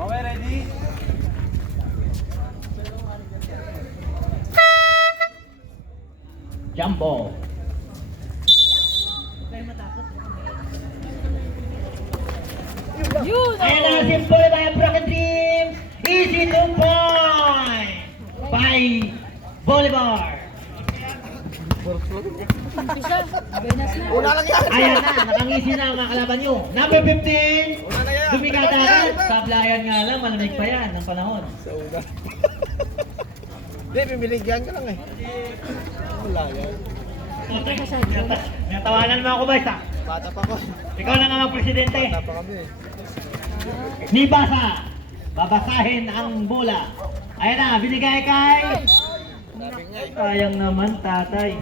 Okay, ready? Jumbo. Ayan na, simple by Broken Dreams. Easy 2 point by Bolivar. Una lang yan! Ayan na, nakangisi na ang mga kalaban nyo. Number 15, Una na yan! dumikata agad. Sablayan nga lang, malamig pa yan ng panahon. Sa una. Hindi, pimiligyan ka lang eh. Wala yan. Natawanan mo ako ba isa? Bata pa ko. Ikaw na nga ang presidente. Bata pa kami eh. Ni Basa, babasahin ang bola. Ayan na, binigay kay... Sabi nga eh. Sayang naman, tatay.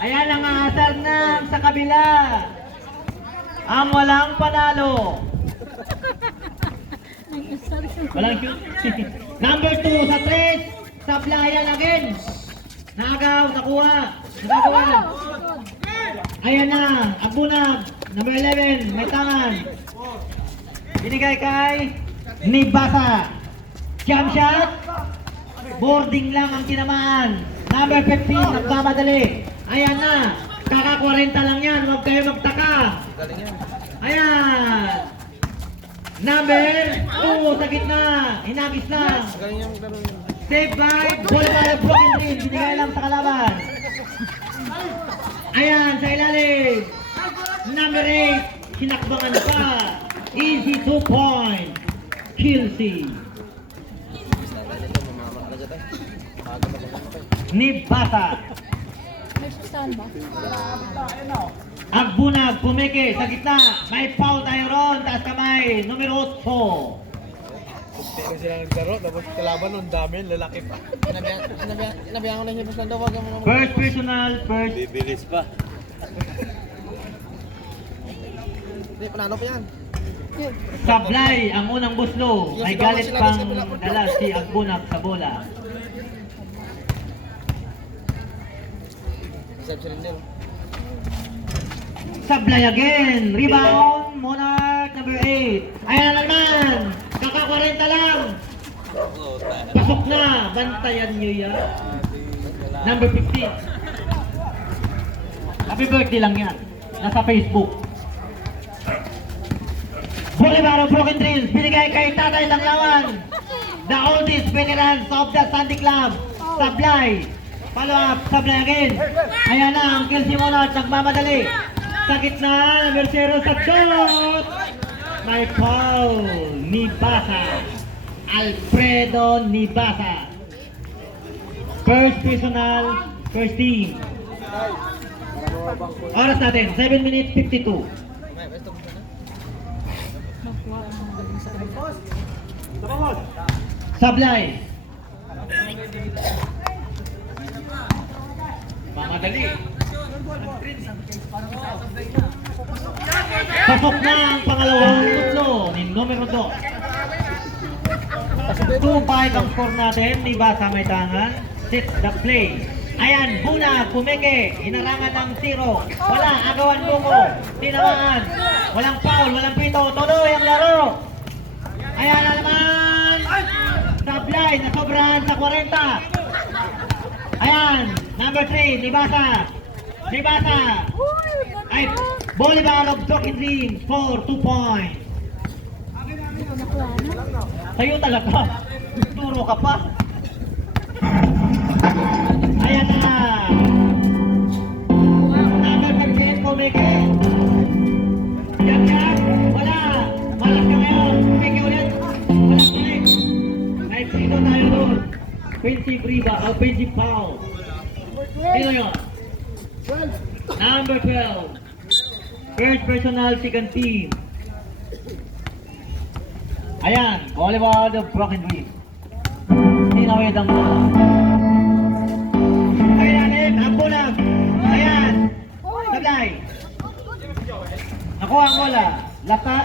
Ayan ang aasar na sa kabila. Ang walang panalo. Walang shoot. Number 2 sa 3. Sablayan again. Nagaw, nakuha. Nagawa. Ayan na, Agbunag. Number 11, may tangan. Binigay kay Nibasa. Jump shot. Boarding lang ang tinamaan. Number 15, nagmamadali. Ayan na. Kaka-40 lang yan. Huwag kayo magtaka. Galing yan. Ayan. Number 2 sa gitna. Hinagis lang. Galing yung ganun. Save by Bolivar Broken Dreams. Binigay lang sa kalaban. Ayan, sa ilalim. Number 8, sinakbangan pa. Easy 2 point. Kilsey. Nibasa. Agbunag, pumiki sa gitna. May foul tayo ron. Taas kamay. Numero 8. Hindi na sila naglaro, tapos kalaban nun dami, lalaki pa. Sinabihan ko na yung Lando, wag mo. First personal, first. Bibilis pa. Hindi, panalo pa yan. Sablay ang unang buslo. May galit pang dala si Agbunag sa bola. Isab siya rin din. Sablay again. Rebound. Monarch number 8. Ayan na naman. Kaka-40 lang. Pasok na. Bantayan nyo yan. Number 15. Happy birthday lang yan. Nasa Facebook. Bolivar Broken Dreams. Binigay kay Tatay Langlawan. The oldest veterans of the Sandy Club. Sablay. Follow up. Sablay again. Ayan na. Ang Kilsey Monarch. Nagmamadali. Sa gitna. Number 0 sa shot. May foul. Nibasa. Alfredo Nibasa. First personal. First team. Oras natin. 7 minutes 52. Sablay. Mamadali. Pasok na ang pangalawang tutlo ni numero 2. 2-5 ang score natin. Nibasa may tangan. Set the play. Ayan, Buna, pumeke. Inarangan ng 0. Wala, agawan buko. Tinamaan. Walang foul, walang pito. Tuloy ang laro. Ayan na naman. Sablay, nasobrahan sa 40. Ayan, number 3, Nibasa. Nibasa. Ay, Bolivar of Broken Dreams for 2 points. Sa'yo talaga. Turo ka pa. Ayan na. Number 15, pumeke. Yan yan. Wala. Malas ka ngayon. Pumeke ulit. Malas ka ulit. May sino tayo doon. Offensive rebound. Offensive foul. Sino yun? Number 12. First personal, second team. Ayan. Bolivar of Broken Dreams. Tinawid ang bola. Ayan, Agbunag. Ayan. Sablay. Nakuha ang bola. Lapat.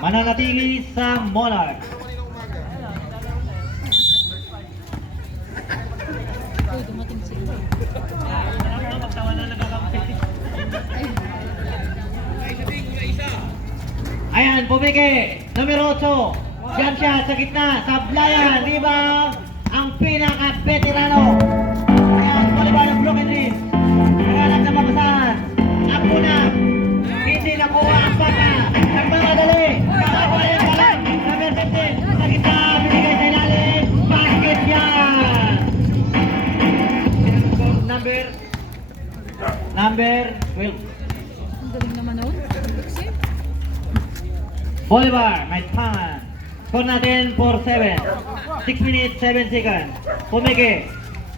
Mananatili sa Monarch. Ayan, pumiki. Numero 8. Jump shot sa gitna. Sablayan. Rebound. Ang pinaka-veterano. Ayan, Bolivar ng Broken Dreams. Nagalag na mabasahan. Ako na. Hindi nakuha ang baka. Nagmamadali. Nakakuha yan pa lang. Number 15. Sa gitna. Binigay sa ilalim. Basket yan. Number 12. Ang galing naman nun. Kasi, Bolivar, may time. Score natin 4-7. 6 minutes, 7 seconds. Pumiki.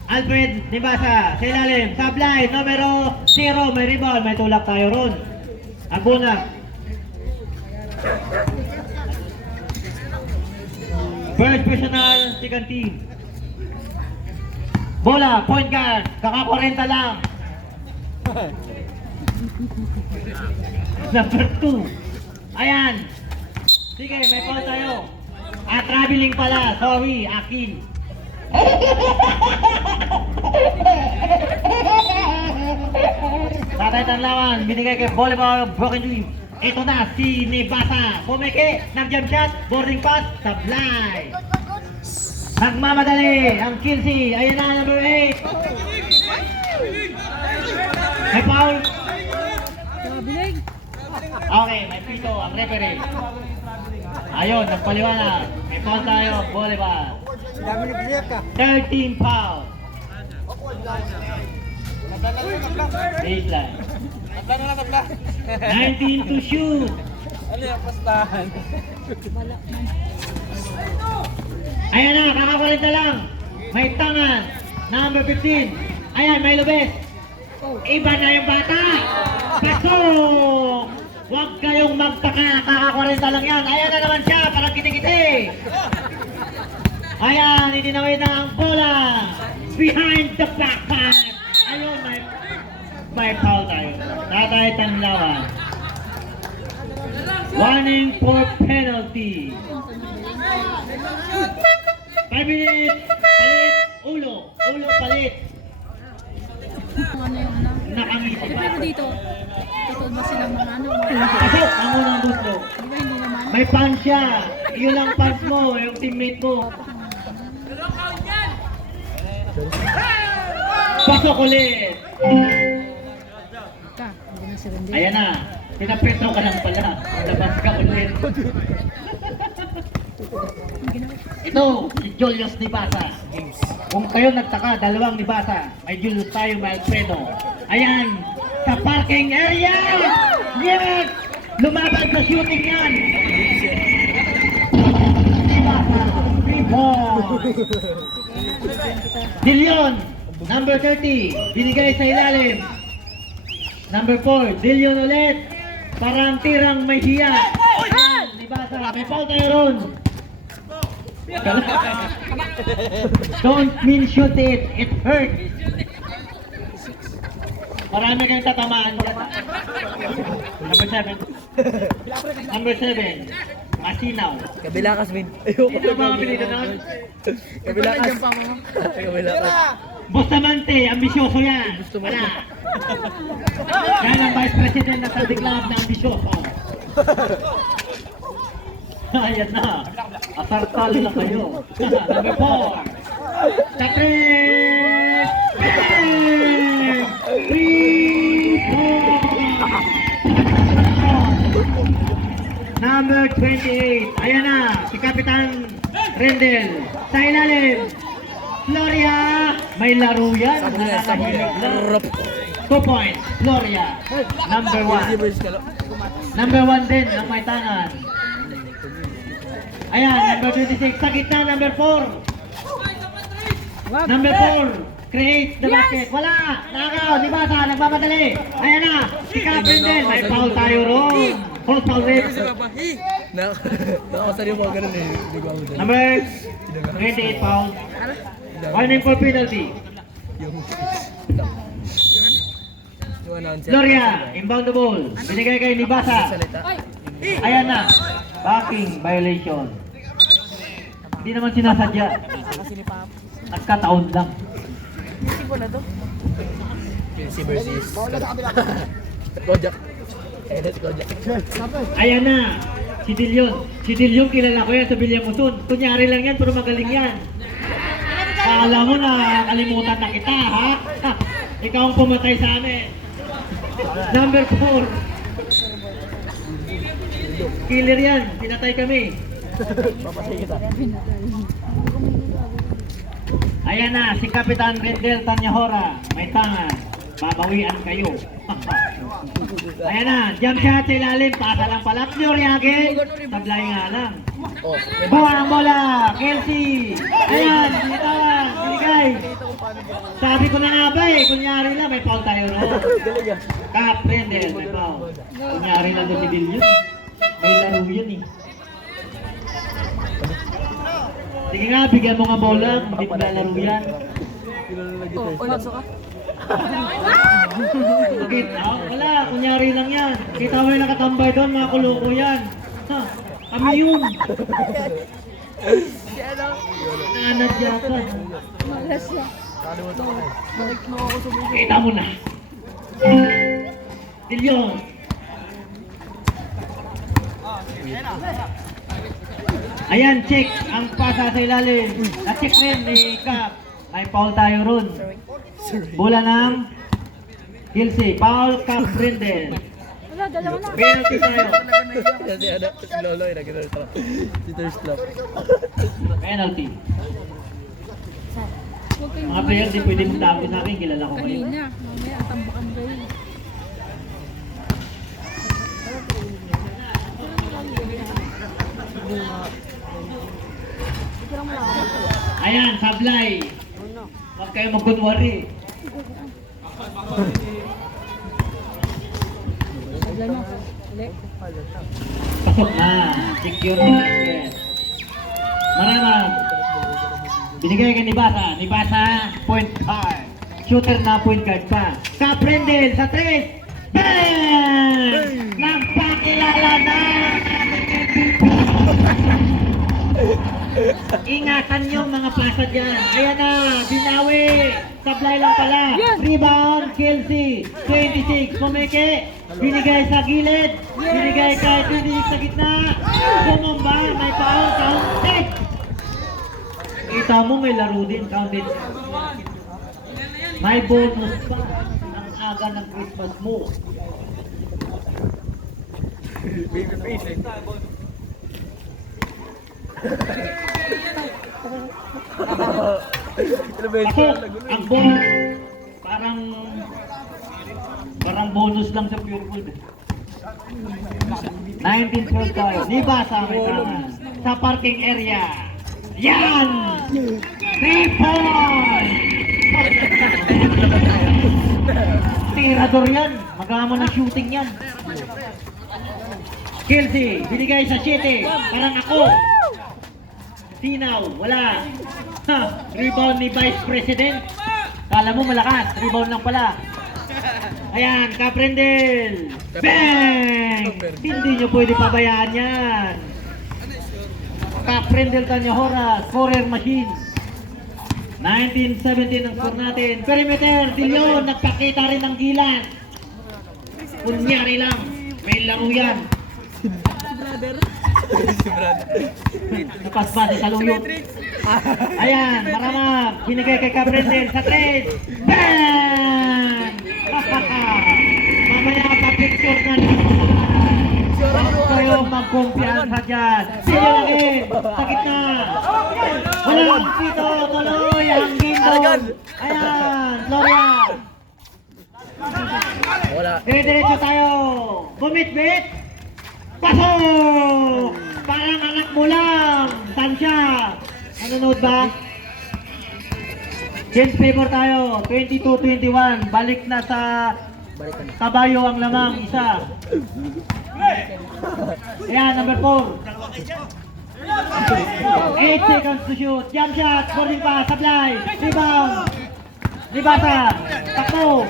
Alfred Nibasa, sa ilalim. Sablay, numero 0. May rebound, may tulak tayo ron. Abuna. First personal, second team. Bola, point guard. Kaka-40 lang. Number 2. Ayan. Sige, may foul tayo. Traveling pala. Sorry, akin. Tatay Tanlawan, binigay kay Bolivar Broken Dreams. Ito na si Nibasa. Pumiki, nag-jump shot, boarding pass, sablay. Nagmamadali ang Kilsi. Ayan na, number 8. May foul. kabiling. Okay, may pito ang referee. Ayun, nagpaliwanag. May foul tayo, Bolivar. 13 foul. Baseline. 19 to shoot. Ano yung pastahan? Ayan na, kakakulit lang. May tangan. Number 15. Ayan, may lubes. Iba na yung bata. Pasok! Huwag kayong magtaka. Kakakulit lang yan. Ayan na naman siya. Parang kitikiti. Ayan, itinawid na ang bola. Behind the back pass. Ayun, may foul tayo. Tatay Tanlawan. Warning for penalty. 5 minutes. Palit. Ulo. Ulo palit. Ano yung ano? Nakangiti Eh, pa. pero dito, totoo ba silang mga ano? Mga, Pasok ang unang gusto. di ba hindi naman? May pants siya. Yun ang pants mo. Yung teammate mo. Pasok ulit. Ka, hindi na si Randy. Ayan na. Pinapetro ka lang pala. Labas ka ulit. Ito, si Julius Nibasa. Kung kayo nagtaka, dalawang Nibasa. May Julius tayo, may Alfredo. Ayan, sa parking area! Yes! Lumaban sa shooting yan! Nibasa, 3 points! Dillion, number 30, binigay sa ilalim. Number 4, Dillion ulit. Parang tirang may hiya. Ayan, Nibasa, may foul tayo ron. Don't mean shoot it, it hurts. Marami kang tatamaan dyan. Number 7. Number 7. Masinaw. Kabilakas, Vin. Ito ang mga pinito nun. Kabilakas. Nandiyan pa mga. Kabilakas. Bustamante, ambisyoso yan. Wala. Yan ang Vice President ng Sandy Club na ambisyoso. Ayan na. Asartal na kayo. Number 4. Sa 3. 3. Number 28. Ayan na. Si Kapitan Rendel. Sa ilalim. Gloria. May laro yan. Nananahilig lang. 2 points. Gloria. Number 1. Number 1 din ang may tangan. Ayan, number 26. Sa gitna, number 4. Number 4. Create the basket. Wala. Nakaw. Nibasa. Nagmamadali. Ayan na. Si Capendel. May foul tayo ron. Full foul rate. Nakakasari mo ganun eh. Hindi ko ako dyan. Number 28 foul. Warning for penalty. Yung announcer. Gloria, inbound the ball. Binigay kay Nibasa. Salita. Ayan na. Backing violation. Hindi naman sinasadya. Nagkataon lang. Si versus. Kojak. Eh, si Kojak. Ayan na. Si Dilyon. Si Dilyon, kilala ko yan sa Villamuson. Kunyari lang yan, pero magaling yan. Akala mo na kalimutan na kita, ha? Ha, ikaw ang pumatay sa amin. Number 4. Killer yan. Pinatay kami. Papatay kita. Ayan na, si Kapitan Rendel Tanyahora. May tangan. Babawian kayo. Ayan na, jump shot sa ilalim. Pasa lang pala. Noriage. Tablay nga lang. Oh, Buha ang bola. Kelsey. Ayan, binitawan. Binigay. Sabi ko na nga ba eh. Kunyari lang, may foul tayo no. galing ah. Kap Rendel, may foul. Kunyari lang doon si Dilyon. May laro yun eh. Sige nga, bigyan mo nga bola. Hindi ko laro yan. Bakit? Wala, kunyari lang yan. Kita mo yung nakatambay doon, mga kuloko yan. Ha, kami yun. Nanad yata. Malas na. Kalimutan ko na eh. Balik mo ako sa buhay. Kita mo na. Dilyon. Ayan, check ang pasa sa ilalim. Na-check rin ni Cap. May foul tayo ron. Bola ng Kelsey. Foul, Cap Rendel. Wala, dalawa na. Penalty tayo. Kasi ano, si Lolo yung nag-ito. Si Thirst Love. Penalty. Huwag kayong Mga player, di pwede mong tago sa akin. Kilala ko kayo. kanina. Mamaya, ang tambakan kayo. Ayan, sablay. Huwag kayo magkunwari. Sablay mo. Ulit. Pasok na. Secure na basket. Maramang. Binigay ka ni Basa. Ni Basa, point guard. Shooter na point guard pa. Cap Rendel sa 3. Bang! Nagpakilala na! Ingatan nyo mga pasa dyan. Ayan na, binawi. Sablay lang pala. Rebound, Kelsey. 26, Pumeke. Binigay sa gilid. Binigay kay 26 sa gitna. Bumamba, may foul, counted. Kita mo may laro din, counted. May bonus pa. Ang aga ng Christmas mo. Baby face eh. Ano ba yun? Ako, ang bonus, parang bonus lang sa pure gold. 1912 tayo. Di ba sa may tangan? Sa parking area. Yan! 3 points! Tirador yan. Magama ng shooting yan. Kelsey, binigay sa 7. Parang ako. Sinaw, wala. Ha, rebound ni Vice President. Kala mo malakas, rebound lang pala. Ayan, Caprendel. Bang! Hindi nyo pwede pabayaan yan. Caprendel Tanyahora, scorer machine. 1917 ang score natin. Perimeter, Dilyon, nagpakita rin ng gilas. Kunyari lang, may laro yan. Si Brad. Napaspas sa luyot. Ayan, maramag. Binigay kay Cabrendel sa 3. Bang! Mamaya pa-picture na huwag kayong magkumpiyansa dyan. Sige lagi, sa gitna. Walang dito, tuloy ang gimbal. Ayan, Florian. Wala. Dire-diretso tayo. Bumit-bit. Pasok! Parang anak mo lang. Tansya. Nanonood ba? Change favor tayo. 22-21. Balik na sa Balikan. kabayo ang lamang isa. Ayan, number 4. 8 seconds to shoot. Jump shot. Scoring pa. Sablay. Rebound. Nibasa. Takbo.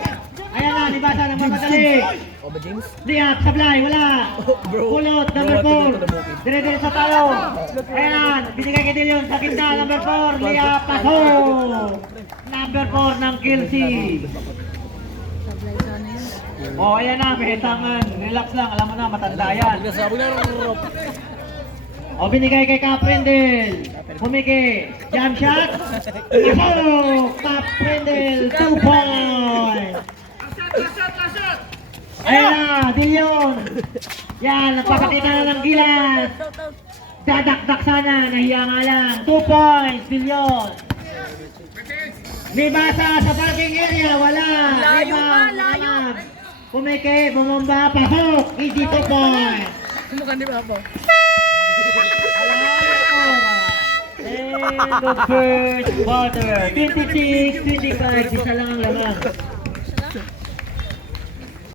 Ayan na, Nibasa. Nagmamadali. O ba James? Lihat, sablay, wala. Bro. Kulot, number Bro, 4. ito na bukid. Dire-dire sa talo. Ayan, binigay kay Dilyon sa gitna, number 4. Lihat, pasok. Number 4 ng Kelsey. Sablay sana yun. Oh, ayan na, may tangan. Relax lang, alam mo na, matanda yan. Sabi na rin. O, binigay kay Caprindel. Pumiki. Jam shot. Pasok! Caprindel, 2 points. Ayan na, Dillon. Yan, nagpapakita na ng gilas. Dadakdak sana, nahiya nga lang. 2 points, Dillon. May basa sa parking area, wala. Layo. Pumiki, bumomba, pasok. Easy 2 points. Kumukan di ba po? End of first quarter. 26-25, isa lang ang laman.